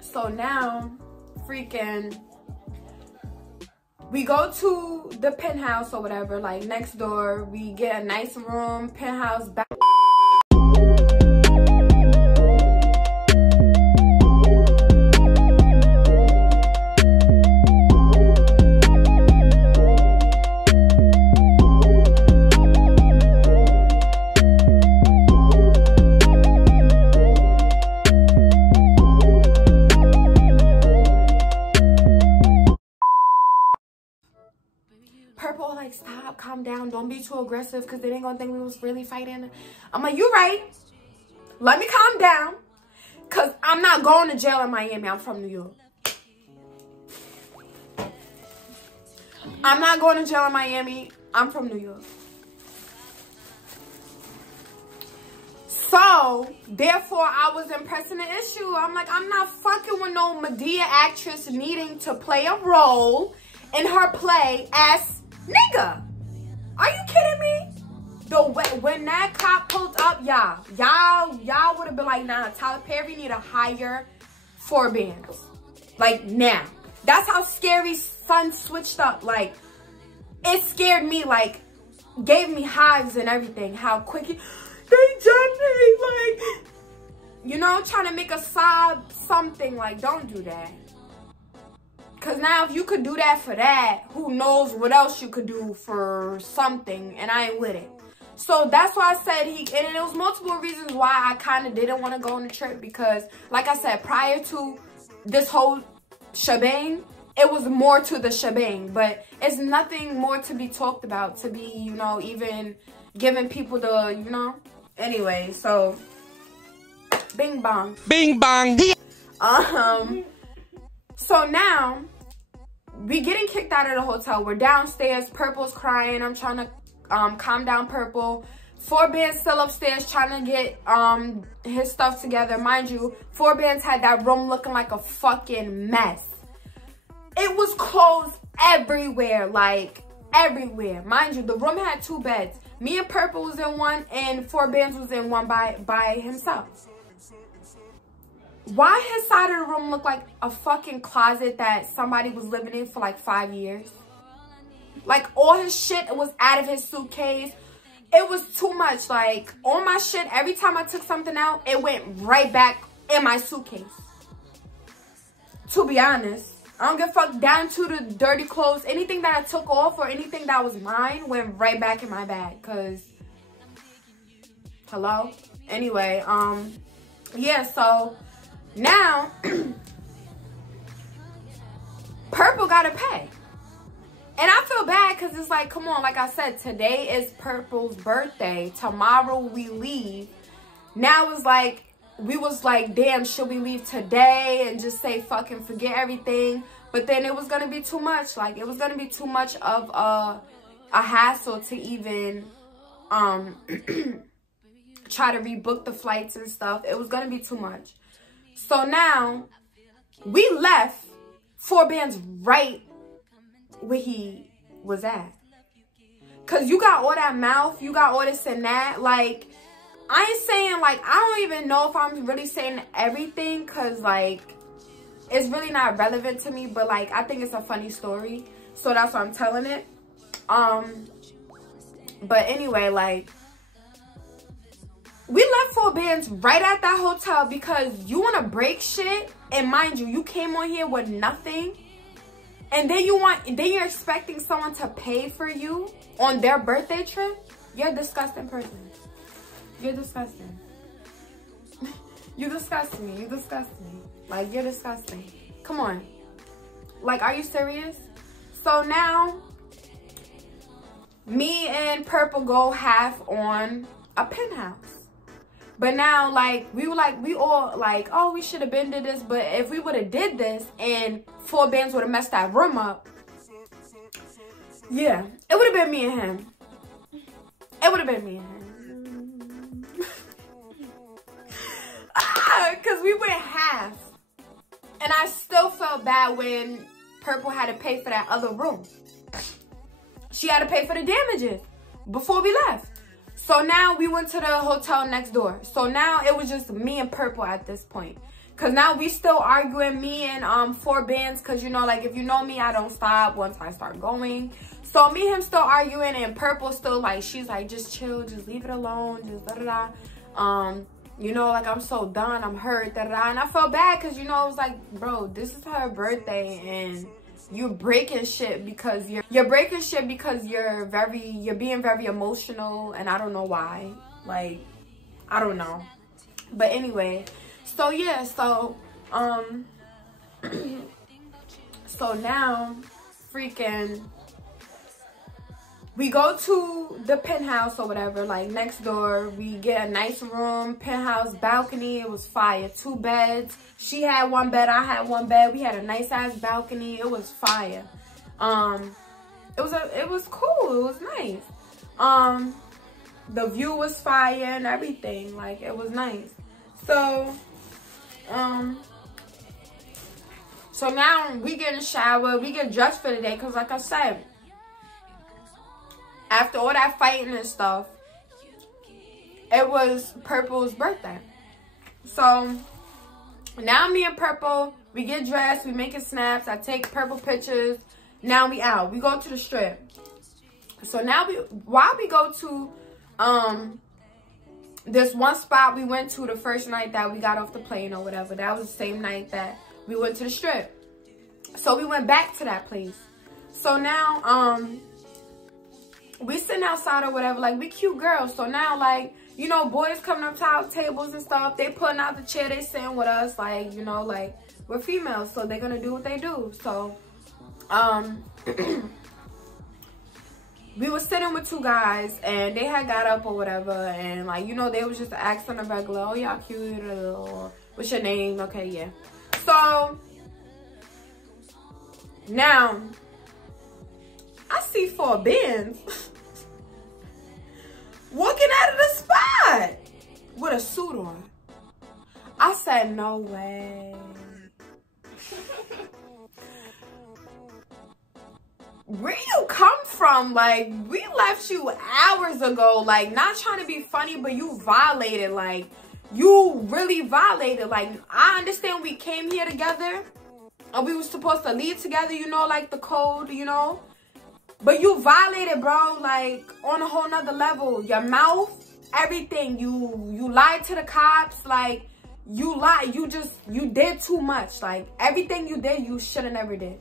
So now, freaking, we go to the penthouse or whatever, like next door. We get a nice room, penthouse, back. Purple, like, stop, calm down, don't be too aggressive, because they ain't gonna think we was really fighting. I'm like, you right, let me calm down, because I'm not going to jail in Miami. I'm from New York. I'm not going to jail in Miami. I'm from New York. So, therefore, I was impressing the issue. I'm like, I'm not fucking with no Medea actress needing to play a role in her play as nigga. Are you kidding me? When that cop pulled up, y'all would have been like, nah, Tyler Perry need to hire 4 bands. Like, now. That's how scary Son switched up. Like, it scared me, like, gave me hives and everything. How quick they jumped me, like, you know, trying to make a sob something. Like, don't do that. Because now if you could do that for that, who knows what else you could do for something, and I ain't with it. So that's why I said and it was multiple reasons why I kind of didn't want to go on the trip, because like I said, prior to this whole shebang, it was more to the shebang, but it's nothing more to be talked about, to be, you know, even giving people the, you know. Anyway, so, bing bong. Bing bong. So now, we getting kicked out of the hotel. We're downstairs. Purple's crying. I'm trying to calm down Purple. 4 bands still upstairs trying to get his stuff together. Mind you, 4 bands had that room looking like a fucking mess. It was clothes everywhere, like everywhere. Mind you, the room had 2 beds. Me and Purple was in one, and 4 bands was in one by himself. Why his side of the room looked like a fucking closet that somebody was living in for like 5 years? Like, all his shit was out of his suitcase. It was too much. Like, all my shit, every time I took something out, it went right back in my suitcase. To be honest, I don't give a fuck, down to the dirty clothes. Anything that I took off or anything that was mine went right back in my bag. Because, hello? Anyway, yeah, so now, Purple gotta pay. And I feel bad because it's like, come on, like I said, today is Purple's birthday. Tomorrow we leave. Now it's like, we was like, damn, should we leave today and just say fucking forget everything? But then it was going to be too much. Like, it was going to be too much of a hassle to even try to rebook the flights and stuff. It was going to be too much. So now, we left 4 bands right where he was at. Because you got all that mouth, you got all this and that. Like, I ain't saying, like, I don't even know if I'm really saying everything, because, like, it's really not relevant to me, but, like, I think it's a funny story, so that's why I'm telling it. But anyway, like, we left 4 bands right at that hotel because you want to break shit, and mind you, you came on here with nothing, and then you're expecting someone to pay for you on their birthday trip. You're a disgusting person. You're disgusting. You disgust me. You disgust me. Like, you're disgusting. Come on. Like, are you serious? So now, me and Purple go half on a penthouse. But now, like, we all like, oh, we should have been did this. But if we would have did this and 4 bands would have messed that room up, yeah, it would have been me and him. It would have been me and him. Because we went half. And I still felt bad when Purple had to pay for that other room. She had to pay for the damages before we left. So now we went to the hotel next door. So now it was just me and Purple at this point. Cause now we still arguing, me and 4 Bands. Cause you know, like if you know me, I don't stop once I start going. So me and him still arguing, and Purple still like, she's like, just chill, just leave it alone, just da-da-da. You know, like I'm so done, I'm hurt, da-da-da. And I felt bad cause you know, it was like, bro, this is her birthday and you're breaking shit because you're breaking shit because you're being very emotional, and I don't know why. Like, I don't know. But anyway, so yeah, so so now freaking we go to the penthouse or whatever, like next door. We get a nice room, penthouse, balcony. It was fire. 2 beds. She had 1 bed, I had 1 bed. We had a nice ass balcony. It was fire. It was cool. It was nice. The view was fire and everything. Like, it was nice. So now we get in the shower. We get dressed for the day. Because like I said, after all that fighting and stuff, it was Purple's birthday. So now me and Purple, we get dressed, we making snaps. I take Purple pictures. Now we out. We go to the strip. So now while we go to this one spot we went to the first night that we got off the plane or whatever. That was the same night that we went to the strip. So we went back to that place. So now we sitting outside or whatever, like we cute girls. So now, like, you know, boys coming up to our tables and stuff, they putting out the chair, they sitting with us, like, you know, like we're females, so they're gonna do what they do. So we were sitting with 2 guys, and they had got up or whatever, and like, you know, they was just asking a regular, oh y'all cute, or what's your name? Okay, yeah. So now I see 4 Bands walking out of the spot with a suit on. I said, no way. Where you come from? Like, we left you hours ago. Like, not trying to be funny, but you violated. Like, you really violated. Like, I understand we came here together and we were supposed to leave together, you know, like the code, you know. But you violated, bro, like, on a whole nother level. Your mouth, everything. You lied to the cops. Like, you lied. You did too much. Like, everything you did, you should have never did.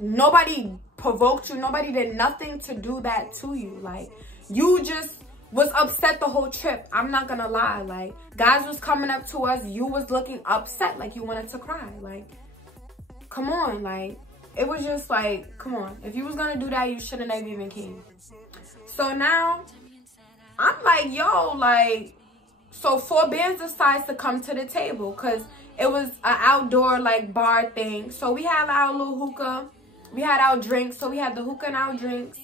Nobody provoked you. Nobody did nothing to do that to you. Like, you just was upset the whole trip. I'm not gonna lie. Like, guys was coming up to us. You was looking upset, like you wanted to cry. Like, come on, like. It was just like, come on. If you was gonna do that, you should have never even came. So now, I'm like, yo, like, so 4 Bands decides to come to the table. Because it was an outdoor, like, bar thing. So we had our little hookah. We had our drinks. So we had the hookah and our drinks.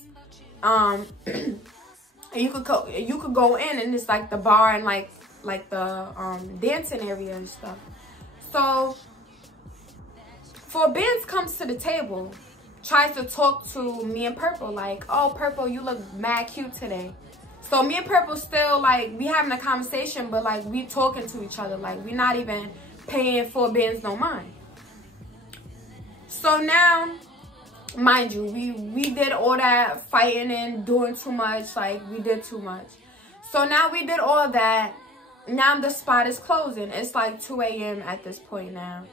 And you could go in, and it's like the bar and like the dancing area and stuff. So 4 Bands comes to the table, tries to talk to me and Purple, like, oh, Purple, you look mad cute today. So me and Purple still, like, we having a conversation, but, like, we talking to each other. Like, we not even paying 4 Bands no mind. So now, mind you, we did all that fighting and doing too much. Like, we did too much. So now we did all that. Now the spot is closing. It's like 2 a.m. at this point now.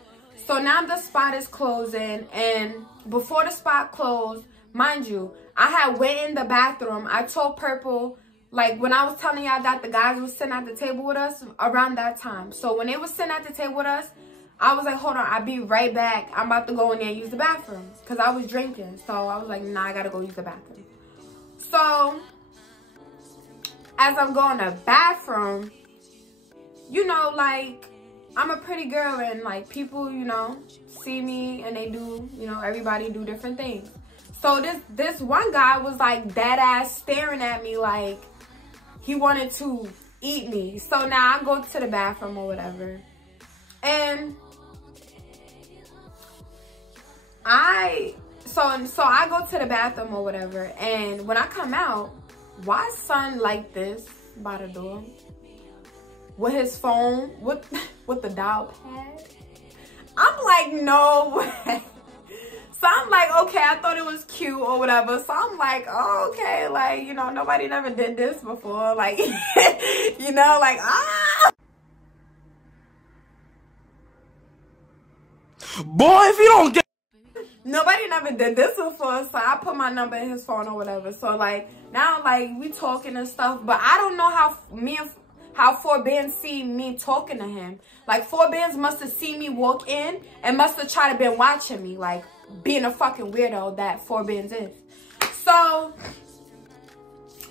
So now the spot is closing, and before the spot closed, mind you, I had went in the bathroom. I told Purple, like, when I was telling y'all that the guys was sitting at the table with us around that time. So when they was sitting at the table with us, I was like, hold on, I'll be right back. I'm about to go in there and use the bathroom. Because I was drinking. So I was like, nah, I got to go use the bathroom. So as I'm going to the bathroom, you know, like, I'm a pretty girl, and like people, you know, see me and they do, you know, everybody do different things. So this one guy was like dead ass staring at me like he wanted to eat me. So now I go to the bathroom or whatever, and so I go to the bathroom or whatever, and when I come out, why son like this by the door with his phone with the dial pad? I'm like, no way. So I'm like, okay, I thought it was cute or whatever. So I'm like, oh, okay, like, you know, nobody never did this before. Like, you know, like, ah. Boy, if you don't get... Nobody never did this before, so I put my number in his phone or whatever. So, like, now, like, we talking and stuff. But I don't know how 4Bands see me talking to him. Like, 4Bands must have seen me walk in and must have tried to been watching me. Like, being a fucking weirdo that 4Bands is. So,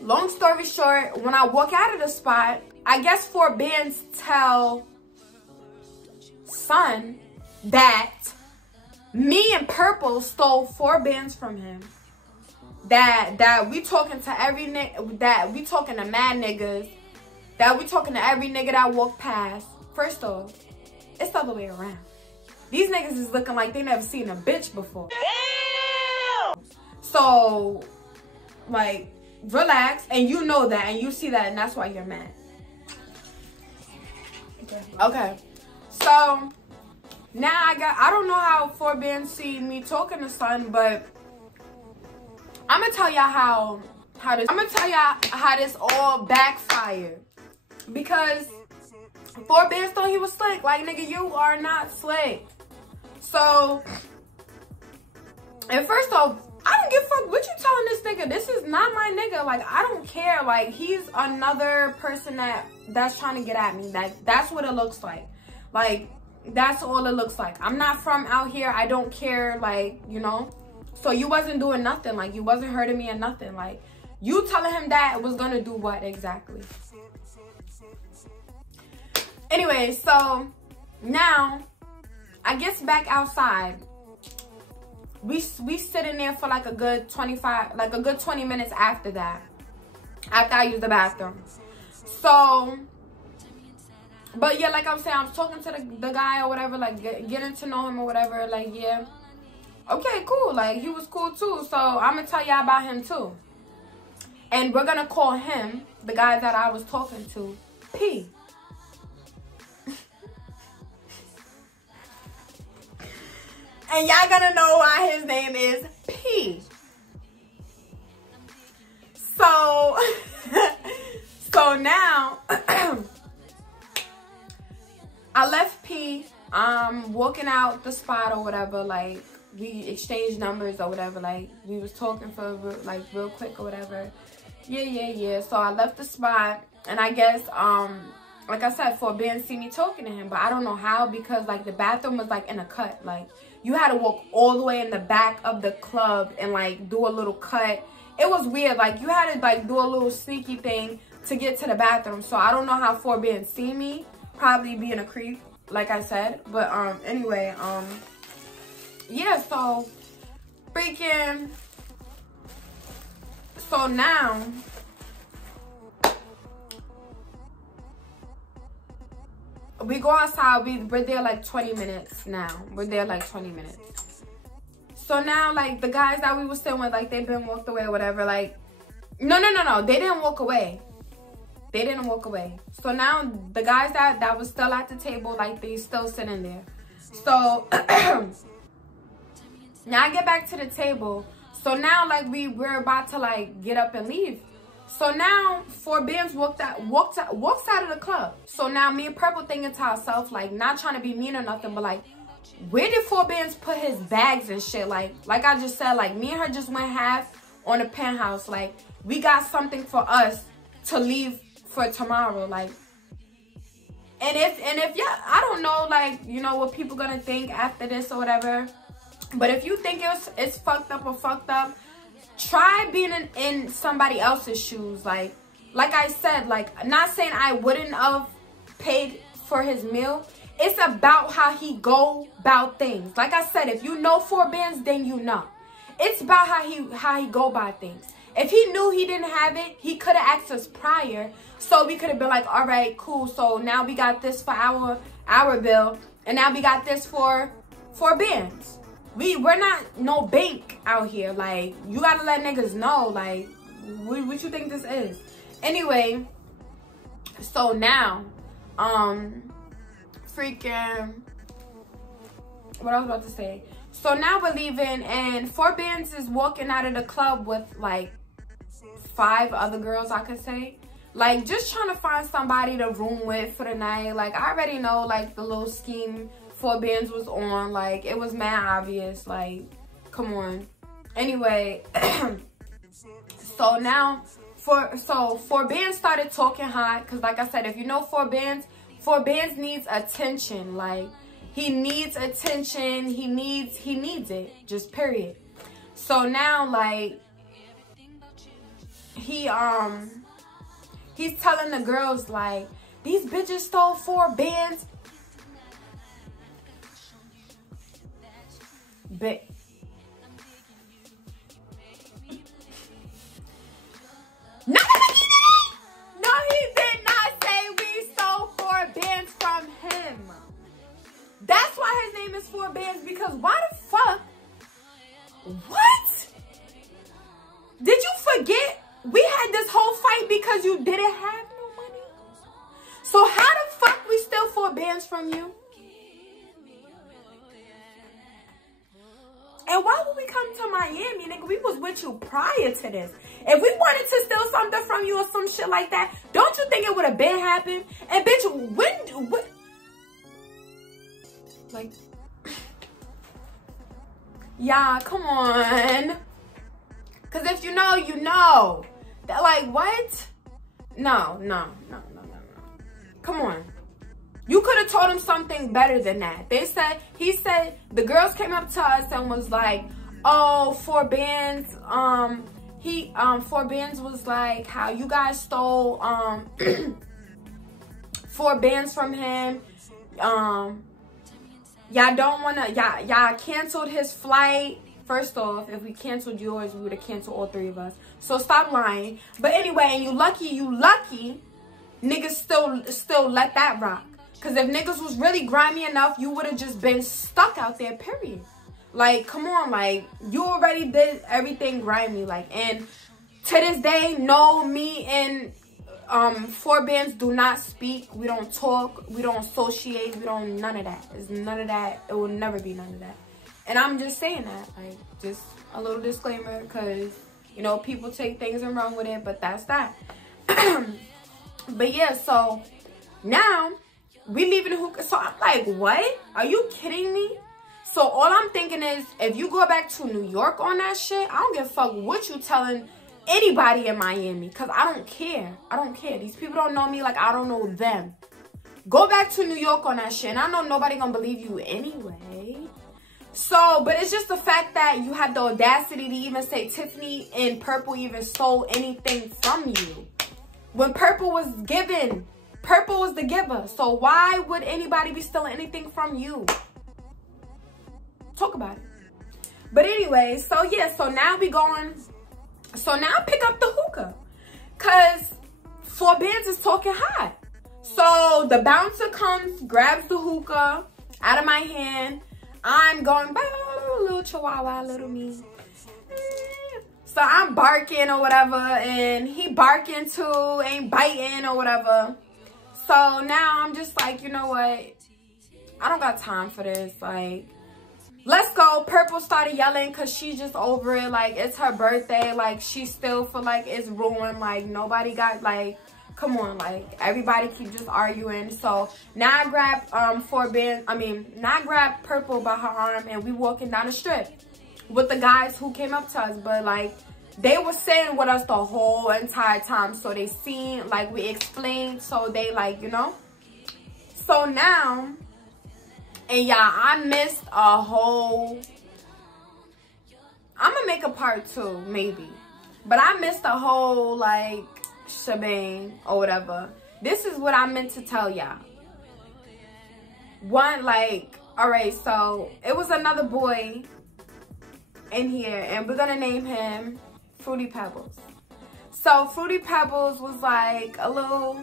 long story short, when I walk out of the spot, I guess 4Bands tell son that me and Purple stole 4Bands from him. That we talking to every nigga, that we talking to mad niggas, that we talking to every nigga that walked past. First off, it's the other way around. These niggas is looking like they never seen a bitch before. Damn! So, like, relax, and you know that, and you see that, and that's why you're mad. Okay. So, now I don't know how 4Bands see me talking to son, but I'm gonna tell y'all how this all backfired. Because 4Bands thought he was slick. Like, nigga, you are not slick. So, and first off, I don't give a fuck what you telling this nigga. This is not my nigga. Like, I don't care. Like, he's another person that's trying to get at me. That's what it looks like. Like, that's all it looks like. I'm not from out here. I don't care, like, you know. So you wasn't doing nothing. Like, you wasn't hurting me or nothing. Like, you telling him that was gonna do what exactly? Anyway, so now I guess back outside. We sitting there for like a good 20 minutes after that. After I used the bathroom. So, but yeah, like I'm saying, I was talking to the guy or whatever, like getting to know him or whatever. Like, yeah, okay, cool. Like, he was cool too. So I'm gonna tell y'all about him too. And we're gonna call him, the guy that I was talking to, P. And y'all gonna know why his name is P. So, so now, I left P, walking out the spot or whatever, like, we exchanged numbers or whatever, like, we was talking for, like, real quick or whatever. Yeah. So I left the spot, and I guess, like I said, 4Bands see me talking to him, but I don't know how, because, like, the bathroom was, like, in a cut. Like, you had to walk all the way in the back of the club and, like, do a little cut. It was weird. Like, you had to, like, do a little sneaky thing to get to the bathroom. So I don't know how 4Bands see me. Probably being a creep, like I said. But, anyway, yeah, so, freaking, so now, we go outside. We're there like 20 minutes now. We're there like 20 minutes. So now, like, the guys that we were staying with, like, they've been walked away or whatever. Like, no. They didn't walk away. They didn't walk away. So now, the guys that was still at the table, like, they still sitting there. So, now I get back to the table. So now, like, we're about to, like, get up and leave. So now, 4Bands walks out of the club. So now, me and Purple thinking to ourselves, like, not trying to be mean or nothing, but, like, where did 4Bands put his bags and shit? Like I just said, like, me and her just went half on the penthouse. Like, we got something for us to leave for tomorrow. Like, and if yeah, I don't know, like, you know, what people gonna think after this or whatever. But if you think it's fucked up, try being in somebody else's shoes. Like I said, like, not saying I wouldn't have paid for his meal. It's about how he go about things. Like I said, if you know 4Bands, then you know. It's about how he go about things. If he knew he didn't have it, he could have asked us prior. So we could have been like, all right, cool. So now we got this for our bill. And now we got this for 4Bands. We're not no bank out here. Like, you gotta let niggas know. Like, what you think this is? Anyway, so now, freaking, what I was about to say. So now we're leaving, and 4 Bands is walking out of the club with like 5 other girls, I could say. Like, just trying to find somebody to room with for the night. Like, I already know, like, the little scheme 4 Bands was on. Like, it was mad obvious. Like, come on. Anyway, so now, 4 Bands started talking hot. Because, like I said, if you know 4 Bands needs attention. Like, he needs attention. He needs it. Just period. So now, like, he's telling the girls, like, these bitches stole 4 Bands. But no, he did not say we stole 4 Bands from him. That's why his name is 4 Bands, because why the fuck? What? Did you forget? We had this whole fight because you didn't have no money. So how the fuck we steal 4 Bands from you? And why would we come to Miami, nigga? We was with you prior to this. If we wanted to steal something from you or some shit like that, don't you think it would have been happened? And bitch, when like, yeah, come on. Cause if you know, you know. That, like, what? No. Come on. You could have told him something better than that. He said, the girls came up to us and was like, oh, 4 Bands, 4 Bands was like, how you guys stole, 4 Bands from him. Y'all don't want to, y'all canceled his flight. First off, if we canceled yours, we would have canceled all 3 of us. So stop lying. But anyway, and you lucky, niggas still let that rock. Because if niggas was really grimy enough, you would have just been stuck out there, period. Like, come on, like, you already did everything grimy. Like, and to this day, no, me and 4 Bands do not speak. We don't talk. We don't associate. We don't, none of that. It's none of that. It will never be none of that. And I'm just saying that, like, just a little disclaimer, because, you know, people take things and run with it, but that's that. But yeah, so now we leaving the hookah. So I'm like, what? Are you kidding me? So all I'm thinking is, if you go back to New York on that shit, I don't give a fuck what you telling anybody in Miami, because I don't care. I don't care. These people don't know me like I don't know them. Go back to New York on that shit, and I know nobody gonna believe you anyway. So, but it's just the fact that you have the audacity to even say Tiffany and Purple even stole anything from you. When Purple was given, Purple was the giver. So why would anybody be stealing anything from you? Talk about it. But anyway, so yeah, so now we going, so now pick up the hookah. Cause 4 Bands is talking hot. So the bouncer comes, grabs the hookah out of my hand. I'm going, little chihuahua, little me. So I'm barking or whatever, and he barking too, ain't biting or whatever. So now I'm just like, you know what? I don't got time for this. Like, let's go. Purple started yelling because she's just over it. Like, it's her birthday. Like, she still feel like it's ruined. Like, nobody got, like, come on, like, everybody keep just arguing. So now I grab now I grab Purple by her arm, and we walking down the strip with the guys who came up to us. But like, they were sitting with us the whole entire time, so they seen, like, we explained, so they, like, you know. So now, and yeah, I missed a whole, I'm gonna make a part 2 maybe, but I missed a whole, like, shebang or whatever. This is what I meant to tell y'all. One, like, all right, so it was another boy in here, and we're gonna name him Fruity Pebbles. So Fruity Pebbles was like a little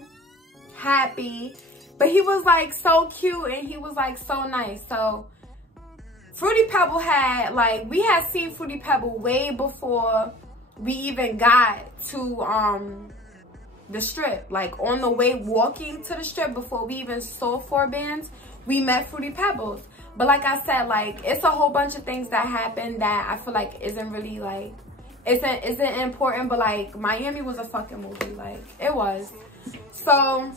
happy, but he was like so cute, and he was like so nice. So Fruity Pebble had, like, we had seen Fruity Pebble way before we even got to the strip. Like on the way walking to the strip, before we even saw 4 Bands, we met Fruity Pebbles. But like I said, like it's a whole bunch of things that happened that I feel like isn't really like isn't important. But like Miami was a fucking movie, like it was. So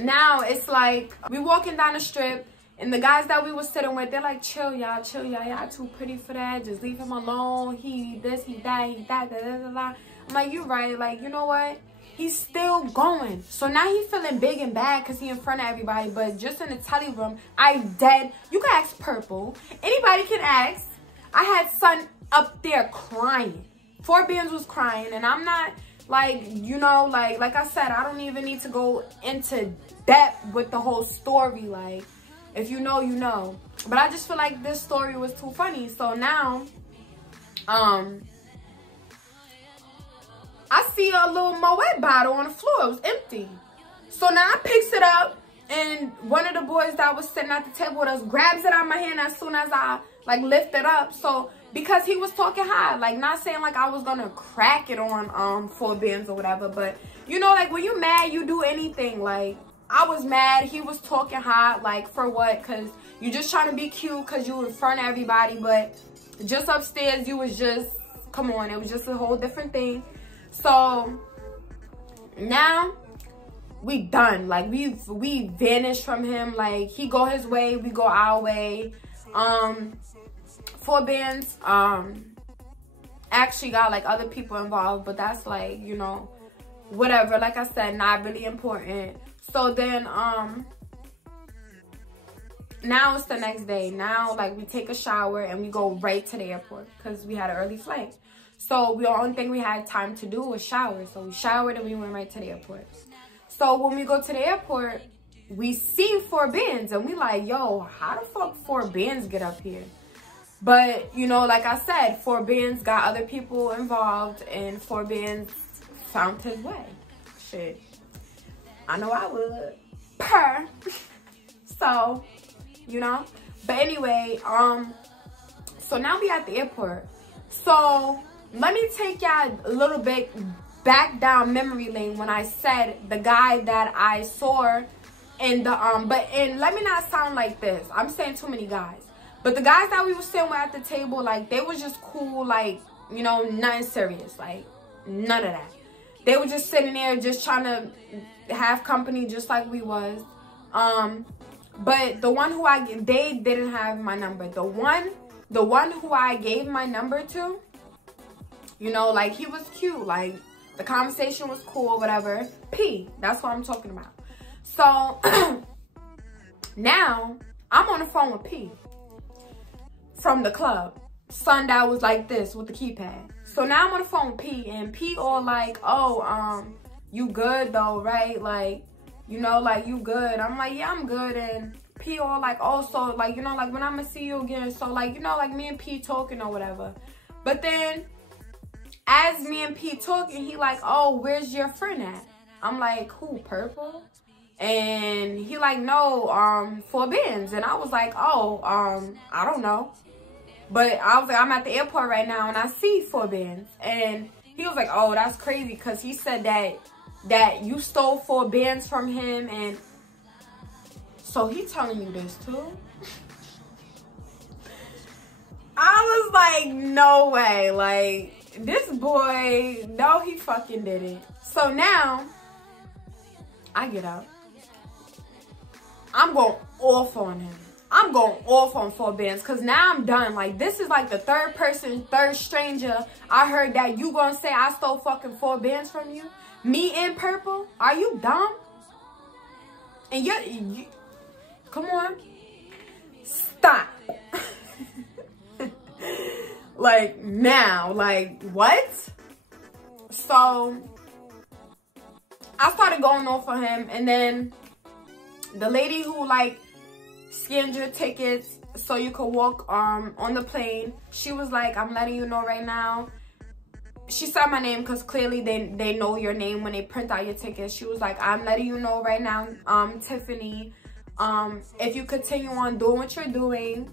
now it's like we walking down the strip, and the guys that we were sitting with, they're like, chill y'all, y'all too pretty for that, just leave him alone, he this, he that, da da da da. I'm like, you right, like, you know what, he's still going. So now he's feeling big and bad because he in front of everybody. But just in the telly room, I dead, you can ask Purple, anybody can ask, I had son up there crying. 4 Bands was crying, and I'm not like, you know, like I said, I don't even need to go into depth with the whole story. Like, if you know, you know. But I just feel like this story was too funny. So now, I see a little Moet bottle on the floor. It was empty. So now I picks it up, and one of the boys that was sitting at the table with us grabs it out of my hand as soon as I like lift it up. So because he was talking high, like not saying like I was gonna crack it on 4 Bands or whatever, but you know, like when you mad, you do anything. Like I was mad, he was talking hot, like for what? Because you just trying to be cute because you in front of everybody, but just upstairs you was just, come on, it was just a whole different thing. So now we done, like we vanished from him. Like he go his way, we go our way. 4 Bands actually got like other people involved, but that's like, you know, whatever, like I said, not really important. So then now it's the next day. Now like we take a shower and we go right to the airport because we had an early flight. So the only thing we had time to do was shower. So we showered and we went right to the airport. So when we go to the airport, we see 4 Bands and we like, yo, how the fuck 4 Bands get up here? But, you know, like I said, 4 Bands got other people involved, and 4 Bands found his way. Shit. I know I would. Purr. So, you know. But anyway, so now we at the airport. So, let me take y'all a little bit back down memory lane when I said the guy that I saw in the, and let me not sound like this. I'm saying too many guys. But the guys that we were sitting with at the table, like, they was just cool, like, you know, nothing serious. Like, none of that. They were just sitting there just trying to have company just like we was. But the one who they didn't have my number. The one who I gave my number to, you know, like, he was cute. Like, the conversation was cool, whatever. P, that's what I'm talking about. So, now, I'm on the phone with P. From the club. Sundial was like this with the keypad. So now I'm on the phone with P, and P all like, oh, you good though, right? Like, you know, like, you good. I'm like, yeah, I'm good. And P all like, oh, so like, you know, like, when I'm gonna see you again. So like, you know, like, me and P talking or whatever. But then as me and P talking, he like, oh, where's your friend at? I'm like, who, Purple? And he like, no, 4 Bands. And I was like, oh, I don't know. But I was like, I'm at the airport right now and I see 4 Bands. And he was like, oh, that's crazy, because he said that you stole 4 Bands from him. And so he telling you this too? I was like, no way. Like, this boy, no, he fucking didn't. So now I get up. I'm going off on him. I'm going off on 4 Bands because now I'm done. Like, this is like the third stranger I heard that you gonna say I stole fucking 4 Bands from you. Me and Purple? Are you dumb? And you come on. Stop. Like, now. Like, what? So, I started going off on him, and then the lady who, like, scanned your tickets so you could walk on the plane, she was like, I'm letting you know right now. She said my name because clearly they know your name when they print out your tickets. She was like, I'm letting you know right now, Tiffany, if you continue on doing what you're doing,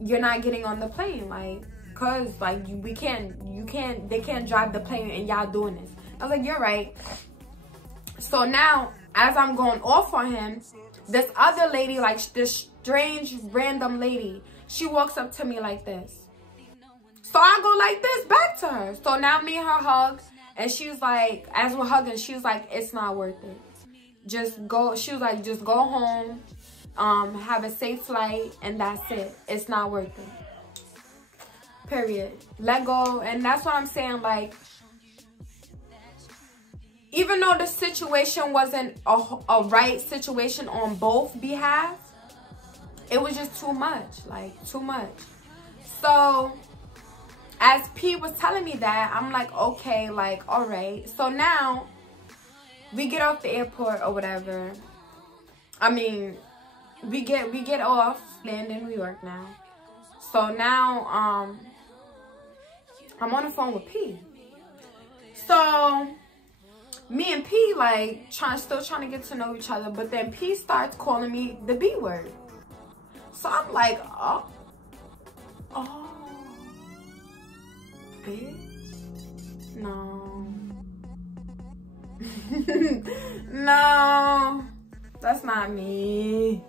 you're not getting on the plane. Like, cause like they can't drive the plane and y'all doing this. I was like, you're right. So now, as I'm going off on him, this other lady, like this strange random lady, she walks up to me like this. So I go like this back to her. So now me and her hug, and she was like, as we're hugging, she was like, it's not worth it. Just go. She was like, just go home, have a safe flight, and that's it. It's not worth it. Period. Let go. And that's what I'm saying. Like, even though the situation wasn't a right situation on both behalves, it was just too much. Like, too much. So as P was telling me that, I'm like, okay, like, all right. So now we get off the airport or whatever. I mean, we get off, land in New York now. So now I'm on the phone with P. So me and P like still trying to get to know each other, but then P starts calling me the B word. So I'm like, oh, bitch, no, no, that's not me.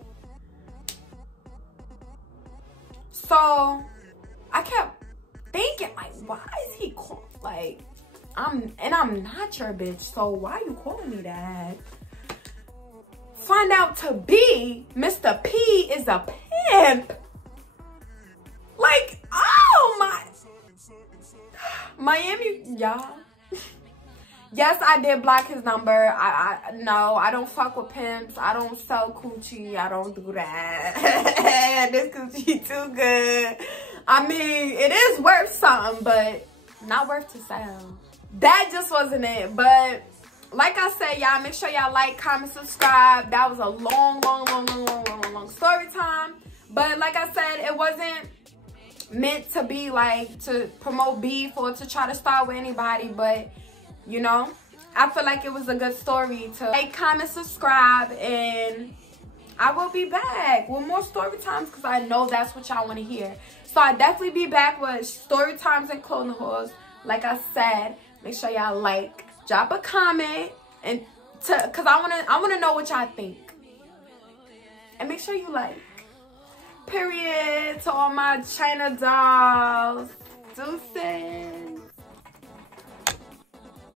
So I kept thinking, like, why is he calling? Like, I'm not your bitch, so why you calling me that? Find out to be Mr. P is a pimp. Like, oh my, Miami, y'all. Yes, I did block his number. No, I don't fuck with pimps. I don't sell coochie. I don't do that. This coochie too good. I mean, it is worth something, but not worth to sell. That just wasn't it. But like I said, y'all, make sure y'all like, comment, subscribe. That was a long story time. But like I said, it wasn't meant to be like to promote beef or to try to start with anybody. But you know, I feel like it was a good story to like, comment, subscribe, and I will be back with more story times because I know that's what y'all want to hear. So I definitely be back with story times and clothing hauls. Like I said, make sure y'all like, drop a comment, and cause I wanna know what y'all think, and make sure you like. Period. To all my China dolls, deuces.